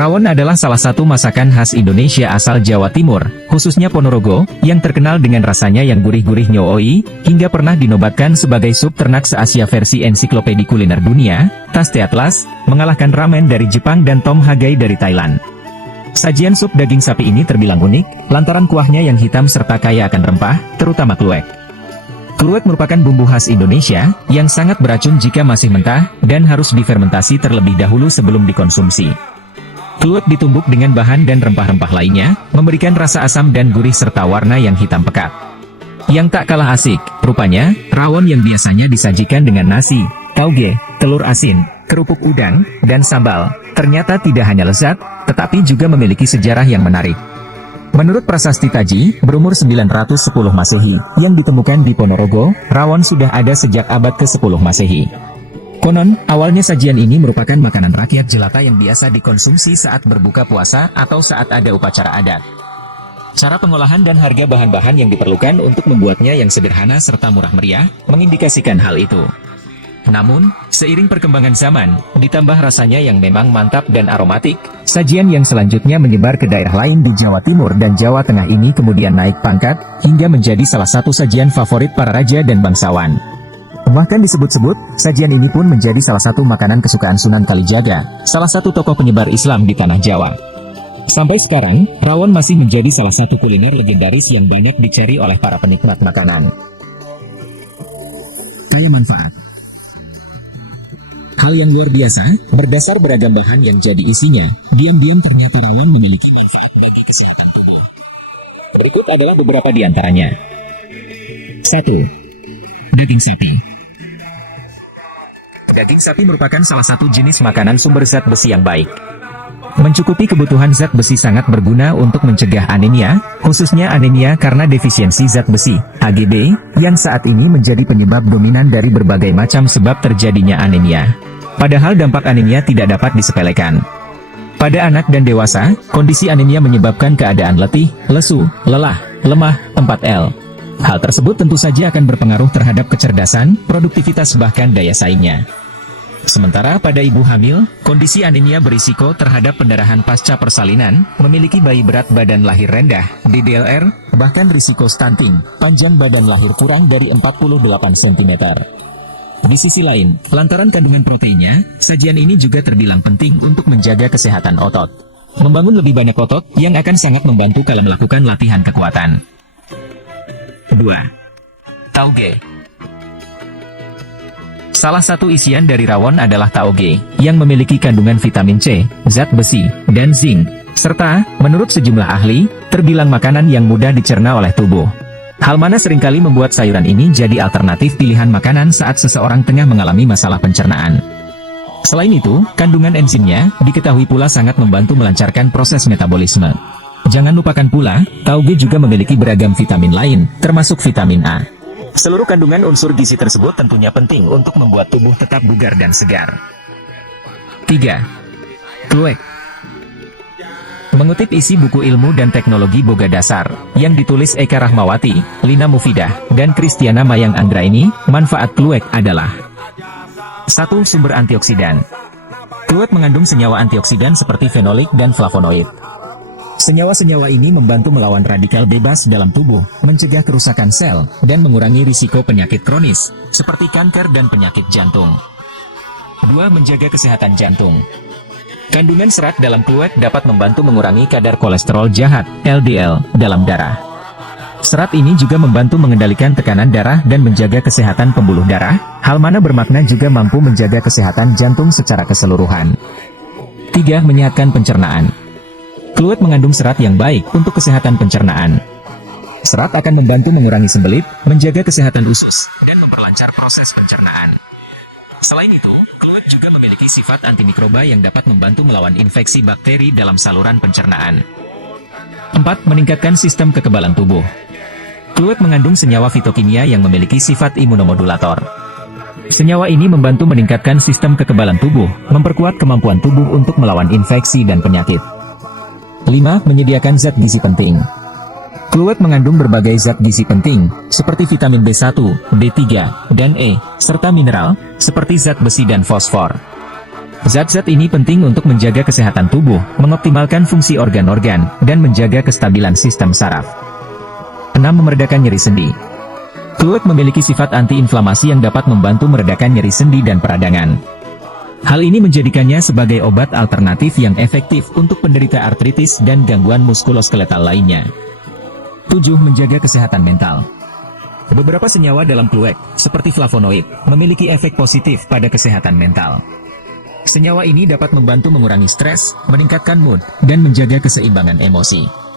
Rawon adalah salah satu masakan khas Indonesia asal Jawa Timur, khususnya Ponorogo, yang terkenal dengan rasanya yang gurih-gurih nyoi, hingga pernah dinobatkan sebagai sup ternak se-Asia versi ensiklopedi kuliner dunia, Taste Atlas, mengalahkan ramen dari Jepang dan Tom Ha Gai dari Thailand. Sajian sup daging sapi ini terbilang unik, lantaran kuahnya yang hitam serta kaya akan rempah, terutama kluwek. Kluwek merupakan bumbu khas Indonesia, yang sangat beracun jika masih mentah, dan harus difermentasi terlebih dahulu sebelum dikonsumsi. Kluwek ditumbuk dengan bahan dan rempah-rempah lainnya, memberikan rasa asam dan gurih serta warna yang hitam pekat. Yang tak kalah asik, rupanya, rawon yang biasanya disajikan dengan nasi, tauge, telur asin, kerupuk udang, dan sambal, ternyata tidak hanya lezat, tetapi juga memiliki sejarah yang menarik. Menurut Prasasti Taji, berumur 910 Masehi, yang ditemukan di Ponorogo, rawon sudah ada sejak abad ke-10 Masehi. Konon, awalnya sajian ini merupakan makanan rakyat jelata yang biasa dikonsumsi saat berbuka puasa atau saat ada upacara adat. Cara pengolahan dan harga bahan-bahan yang diperlukan untuk membuatnya yang sederhana serta murah meriah, mengindikasikan hal itu. Namun, seiring perkembangan zaman, ditambah rasanya yang memang mantap dan aromatik, sajian yang selanjutnya menyebar ke daerah lain di Jawa Timur dan Jawa Tengah ini kemudian naik pangkat, hingga menjadi salah satu sajian favorit para raja dan bangsawan. Bahkan disebut-sebut, sajian ini pun menjadi salah satu makanan kesukaan Sunan Kalijaga, salah satu tokoh penyebar Islam di tanah Jawa. Sampai sekarang, rawon masih menjadi salah satu kuliner legendaris yang banyak dicari oleh para penikmat makanan. Kaya manfaat. Hal yang luar biasa, berdasar beragam bahan yang jadi isinya, diam-diam ternyata rawon memiliki manfaat bagi kesehatan tubuh. Berikut adalah beberapa di antaranya. 1. Daging sapi. Daging sapi merupakan salah satu jenis makanan sumber zat besi yang baik. Mencukupi kebutuhan zat besi sangat berguna untuk mencegah anemia, khususnya anemia karena defisiensi zat besi, AGB, yang saat ini menjadi penyebab dominan dari berbagai macam sebab terjadinya anemia. Padahal dampak anemia tidak dapat disepelekan. Pada anak dan dewasa, kondisi anemia menyebabkan keadaan letih, lesu, lelah, lemah, 4L. Hal tersebut tentu saja akan berpengaruh terhadap kecerdasan, produktivitas bahkan daya saingnya. Sementara pada ibu hamil, kondisi anemia berisiko terhadap pendarahan pasca persalinan, memiliki bayi berat badan lahir rendah, DBLR, bahkan risiko stunting, panjang badan lahir kurang dari 48 cm. Di sisi lain, lantaran kandungan proteinnya, sajian ini juga terbilang penting untuk menjaga kesehatan otot. Membangun lebih banyak otot, yang akan sangat membantu kalau melakukan latihan kekuatan. 2. Tauge. Salah satu isian dari rawon adalah tauge, yang memiliki kandungan vitamin C, zat besi, dan zinc, serta, menurut sejumlah ahli, terbilang makanan yang mudah dicerna oleh tubuh. Hal mana seringkali membuat sayuran ini jadi alternatif pilihan makanan saat seseorang tengah mengalami masalah pencernaan. Selain itu, kandungan enzimnya, diketahui pula sangat membantu melancarkan proses metabolisme. Jangan lupakan pula, tauge juga memiliki beragam vitamin lain, termasuk vitamin A. Seluruh kandungan unsur gizi tersebut tentunya penting untuk membuat tubuh tetap bugar dan segar. 3. Kluwek. Mengutip isi buku Ilmu dan Teknologi Boga Dasar, yang ditulis Eka Rahmawati, Lina Mufidah, dan Kristiana Mayang Anggraini, manfaat kluwek adalah 1. Sumber antioksidan. Kluwek mengandung senyawa antioksidan seperti fenolik dan flavonoid. Senyawa-senyawa ini membantu melawan radikal bebas dalam tubuh, mencegah kerusakan sel, dan mengurangi risiko penyakit kronis, seperti kanker dan penyakit jantung. 2. Menjaga kesehatan jantung. Kandungan serat dalam kluwek dapat membantu mengurangi kadar kolesterol jahat, LDL, dalam darah. Serat ini juga membantu mengendalikan tekanan darah dan menjaga kesehatan pembuluh darah, hal mana bermakna juga mampu menjaga kesehatan jantung secara keseluruhan. 3. Menyehatkan pencernaan. Kluwek mengandung serat yang baik untuk kesehatan pencernaan. Serat akan membantu mengurangi sembelit, menjaga kesehatan usus, dan memperlancar proses pencernaan. Selain itu, kluwek juga memiliki sifat antimikroba yang dapat membantu melawan infeksi bakteri dalam saluran pencernaan. 4. Meningkatkan sistem kekebalan tubuh. Kluwek mengandung senyawa fitokimia yang memiliki sifat imunomodulator. Senyawa ini membantu meningkatkan sistem kekebalan tubuh, memperkuat kemampuan tubuh untuk melawan infeksi dan penyakit. 5. Menyediakan zat gizi penting. Kluwek mengandung berbagai zat gizi penting, seperti vitamin B1, B3, dan E, serta mineral, seperti zat besi dan fosfor. Zat-zat ini penting untuk menjaga kesehatan tubuh, mengoptimalkan fungsi organ-organ, dan menjaga kestabilan sistem saraf. 6. Meredakan nyeri sendi. Kluwek memiliki sifat antiinflamasi yang dapat membantu meredakan nyeri sendi dan peradangan. Hal ini menjadikannya sebagai obat alternatif yang efektif untuk penderita artritis dan gangguan muskuloskeletal lainnya. 7. Menjaga kesehatan mental. Beberapa senyawa dalam kluwek, seperti flavonoid, memiliki efek positif pada kesehatan mental. Senyawa ini dapat membantu mengurangi stres, meningkatkan mood, dan menjaga keseimbangan emosi.